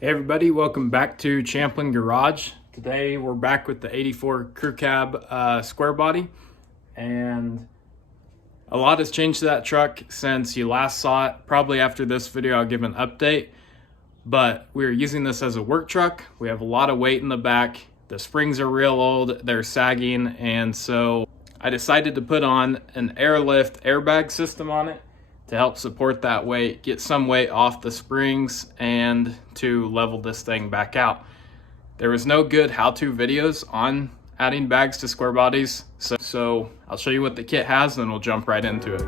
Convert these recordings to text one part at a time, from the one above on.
Hey everybody, welcome back to Champlin Garage. Today we're back with the 84 Crewcab Squarebody, and a lot has changed to that truck since you last saw it. Probably after this video I'll give an update, but we're using this as a work truck. We have a lot of weight in the back. The springs are real old, they're sagging, and so I decided to put on an Airlift airbag system on it to help support that weight, get some weight off the springs, and to level this thing back out. There was no good how-to videos on adding bags to square bodies, so I'll show you what the kit has, and then we'll jump right into it.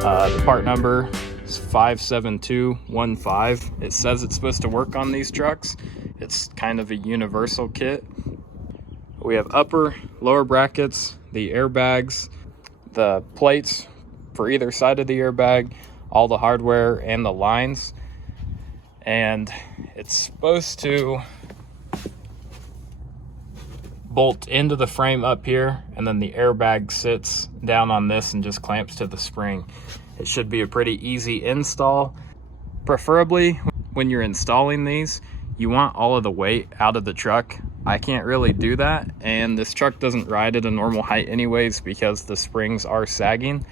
The part number is 57215. It says it's supposed to work on these trucks. It's kind of a universal kit. We have upper, lower brackets, the airbags, the plates for either side of the airbag, all the hardware and the lines. And it's supposed to bolt into the frame up here, and then the airbag sits down on this and just clamps to the spring. It should be a pretty easy install. Preferably when you're installing these, you want all of the weight out of the truck. I can't really do that, and this truck doesn't ride at a normal height anyways because the springs are sagging.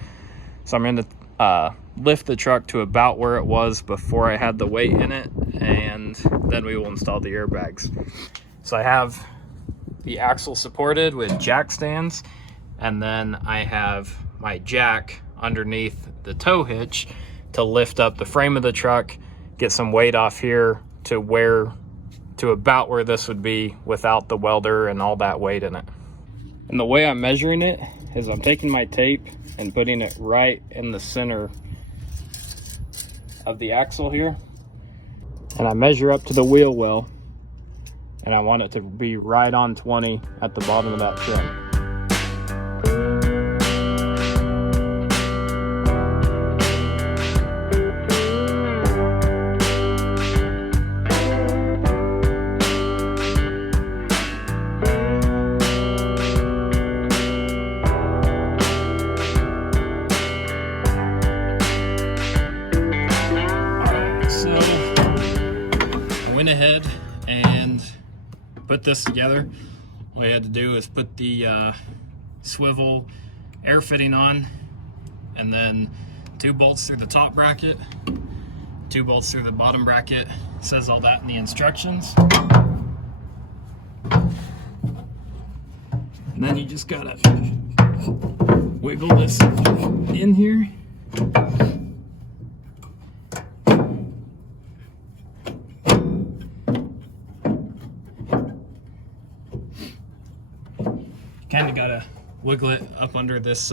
So I'm going to lift the truck to about where it was before I had the weight in it, and then we will install the airbags. So I have the axle supported with jack stands, and then I have my jack underneath the tow hitch to lift up the frame of the truck, get some weight off here to about where this would be without the welder and all that weight in it. And the way I'm measuring it is I'm taking my tape and putting it right in the center of the axle here, and I measure up to the wheel well, and I want it to be right on 20 at the bottom of that trim. Ahead and put this together. All I had to do is put the swivel air fitting on, and then 2 bolts through the top bracket, 2 bolts through the bottom bracket. It says all that in the instructions. And then you just gotta wiggle this in here. Kind of gotta wiggle it up under this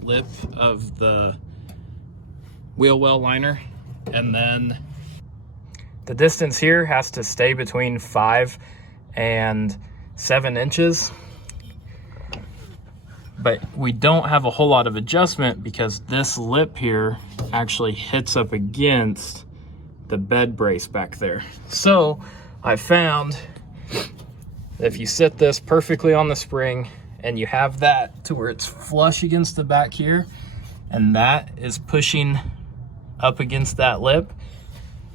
lip of the wheel well liner, and then the distance here has to stay between 5 and 7 inches. But we don't have a whole lot of adjustment because this lip here actually hits up against the bed brace back there. So I found that if you sit this perfectly on the spring and you have that to where it's flush against the back here, and that is pushing up against that lip,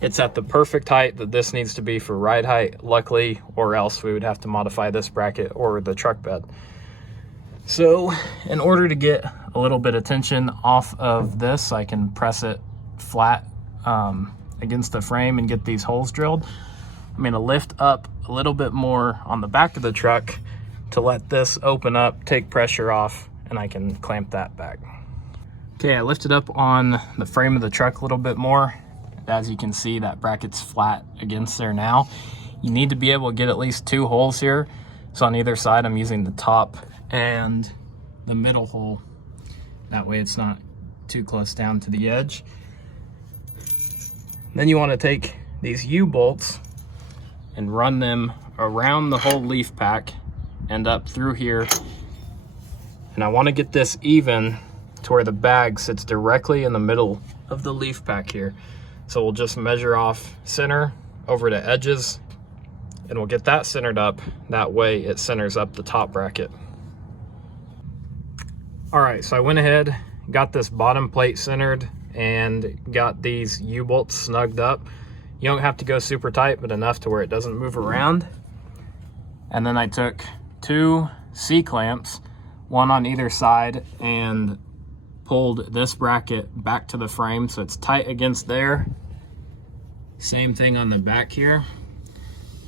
it's at the perfect height that this needs to be for ride height, luckily, or else we would have to modify this bracket or the truck bed. So in order to get a little bit of tension off of this, I can press it flat against the frame and get these holes drilled. I'm gonna lift up a little bit more on the back of the truck to let this open up, take pressure off, and I can clamp that back. Okay, I lifted up on the frame of the truck a little bit more. As you can see, that bracket's flat against there now. You need to be able to get at least 2 holes here. So on either side, I'm using the top and the middle hole. That way it's not too close down to the edge. Then you want to take these U-bolts and run them around the whole leaf pack and up through here. And I want to get this even to where the bag sits directly in the middle of the leaf pack here. So we'll just measure off center over to edges, and we'll get that centered up. That way it centers up the top bracket. All right, so I went ahead, got this bottom plate centered and got these U-bolts snugged up. You don't have to go super tight, but enough to where it doesn't move around. And then I took 2 C-clamps, one on either side, and pulled this bracket back to the frame so it's tight against there. Same thing on the back here.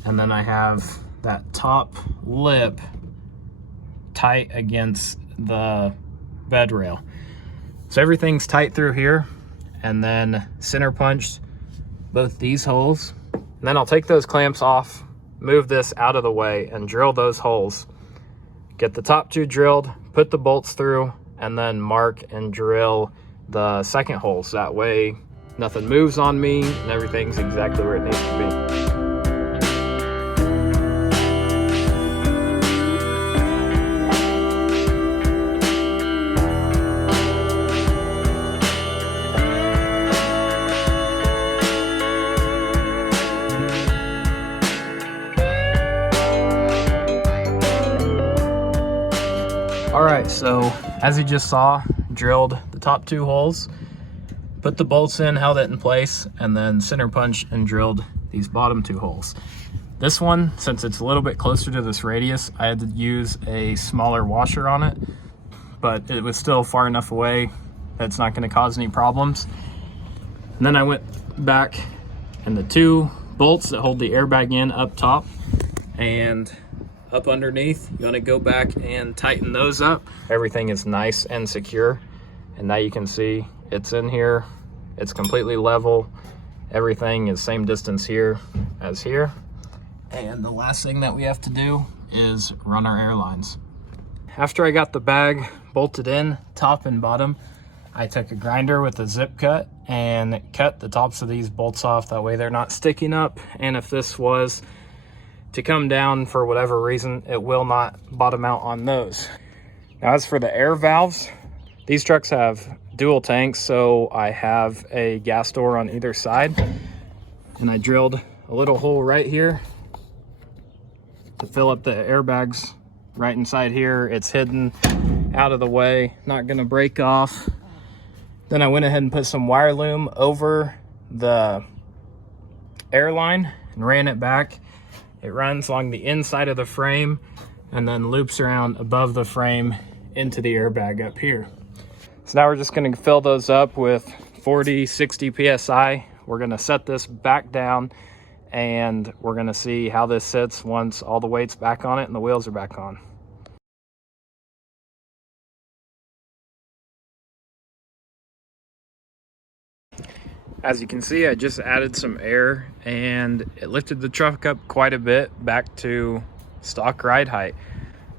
And then I have that top lip tight against the bed rail. So everything's tight through here, and then center punched both these holes. And then I'll take those clamps off, move this out of the way, and drill those holes. Get the top 2 drilled, put the bolts through, and then mark and drill the second holes. That way nothing moves on me and everything's exactly where it needs to be. All right, so as you just saw, drilled the top 2 holes, put the bolts in, held it in place, and then center punched and drilled these bottom 2 holes. This one, since it's a little bit closer to this radius, I had to use a smaller washer on it, but it was still far enough away that it's not going to cause any problems. And then I went back, and the 2 bolts that hold the airbag in up top and up underneath, you want to go back and tighten those up. Everything is nice and secure, and now you can see it's in here. It's completely level. Everything is same distance here as here. And the last thing that we have to do is run our airlines. After I got the bag bolted in top and bottom, I took a grinder with a zip cut and cut the tops of these bolts off. That way they're not sticking up, and if this was to come down for whatever reason, it will not bottom out on those. Now, as for the air valves, these trucks have dual tanks, so I have a gas door on either side, and I drilled a little hole right here to fill up the airbags right inside here. It's hidden out of the way, not gonna break off. Then I went ahead and put some wire loom over the Airline and ran it back. It runs along the inside of the frame and then loops around above the frame into the airbag up here. So now we're just going to fill those up with 40, 60 PSI. We're going to set this back down, and we're going to see how this sits once all the weight's back on it and the wheels are back on. As you can see, I just added some air and it lifted the truck up quite a bit back to stock ride height.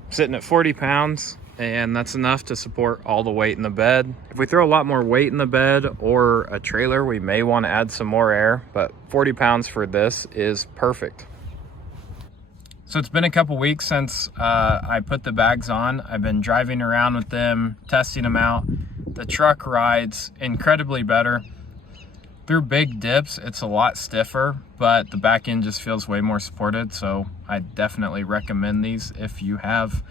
I'm sitting at 40 pounds, and that's enough to support all the weight in the bed. If we throw a lot more weight in the bed or a trailer, we may want to add some more air, but 40 pounds for this is perfect. So it's been a couple weeks since I put the bags on. I've been driving around with them, testing them out. The truck rides incredibly better. Through big dips, it's a lot stiffer, but the back end just feels way more supported, so I definitely recommend these if you have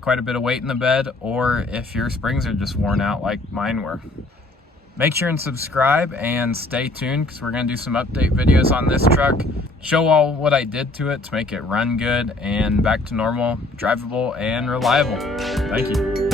quite a bit of weight in the bed, or if your springs are just worn out like mine were. Make sure and subscribe and stay tuned, because we're going to do some update videos on this truck, show all what I did to it to make it run good and back to normal, drivable, and reliable. Thank you.